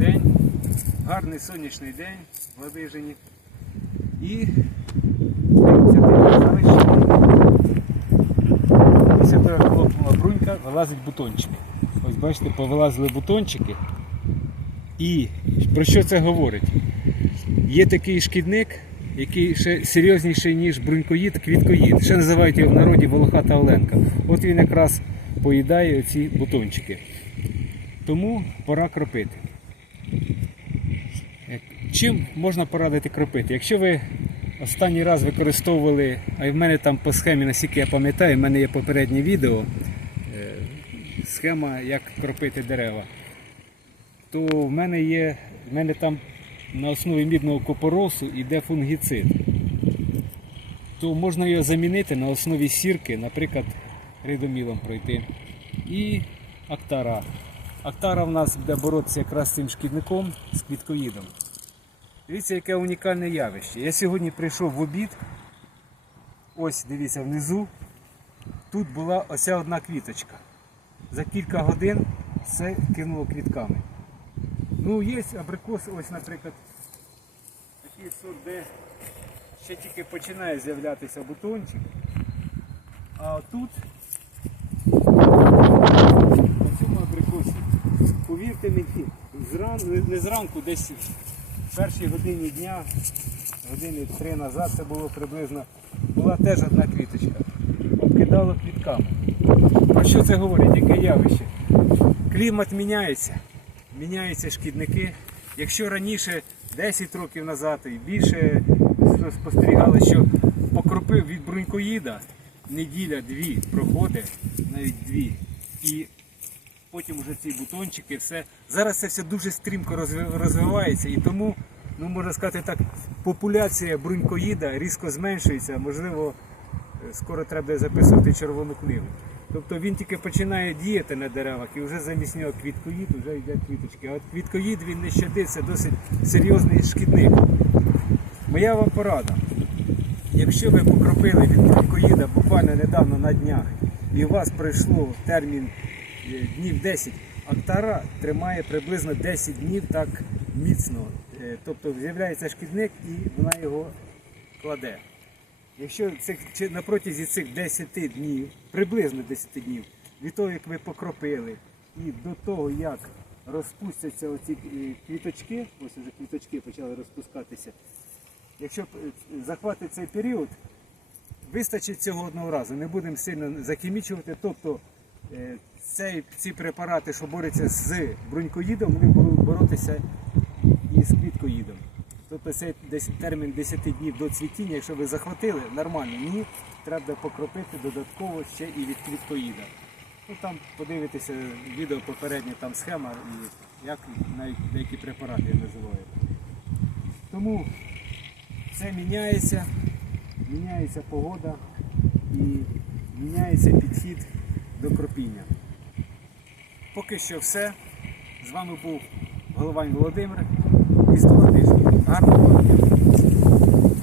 день, гарний сонячний день в Ладижині. І. Після того, як лопнула брунька, вилазить бутончик. Ось бачите, повилазили бутончики. І про що це говорить? Є такий шкідник, який ще серйозніший, ніж брунькоїд, квіткоїд. Ще називають його в народі волохата оленка. От він якраз поїдає оці бутончики. Тому пора кропити. Чим можна порадити кропити? Якщо ви останній раз використовували, а в мене там по схемі, наскільки я пам'ятаю, в мене є попереднє відео, е, схема, як кропити дерева, то в мене є, в мене там на основі мідного купоросу йде фунгіцид. То можна його замінити на основі сірки, наприклад, ридомілом пройти. І актара. Актара в нас буде боротися якраз з цим шкідником, з квіткоїдом. Дивіться, яке унікальне явище. Я сьогодні прийшов в обід. Ось дивіться внизу. Тут була оця одна квіточка. За кілька годин все кинуло квітками. Ну, є абрикоси, ось, наприклад, такий сорт, де ще тільки починає з'являтися бутончик. А тут зранку, не зранку, десь в першій годині дня, години три назад це було приблизно, була теж одна квіточка. Обкидало квітками. Про що це говорить? Яке явище? Клімат міняється, міняються шкідники. Якщо раніше 10 років назад і більше спостерігали, що покропив від брунькоїда, неділя-дві проходить, навіть дві. І потім вже ці бутончики, все. Зараз це все дуже стрімко розвивається і тому, ну можна сказати так, популяція брунькоїда різко зменшується, можливо, е, скоро треба записувати червону книгу. Тобто він тільки починає діяти на деревах і вже замість нього квіткоїд, вже йде квіточки. А от квіткоїд він не щадить, це досить серйозний шкідник. Моя вам порада. Якщо ви покропили від брунькоїда буквально недавно на днях і у вас пройшло термін днів 10, актара тримає приблизно 10 днів так міцно. Е, Тобто з'являється шкідник і вона його кладе. Якщо цих, на протязі цих 10 днів, приблизно 10 днів, від того, як ви покропили, і до того, як розпустяться оці е, квіточки, ось вже квіточки почали розпускатися, якщо е, захватить цей період, вистачить цього одного разу. Не будемо сильно захімічувати. Тобто е, цей, ці препарати, що борються з брунькоїдом, вони будуть боротися і з квіткоїдом. Тобто цей термін 10 днів до цвітіння, якщо ви захватили, нормально, ні, треба покропити додатково ще і від квіткоїда. Ну там подивитися відео попереднє, там схема і як навіть деякі препарати я називаю. Тому все міняється, міняється погода і міняється підхід до кропіння. Поки що все. З вами був Головань Володимир, місто Ладижин. Гарного дня!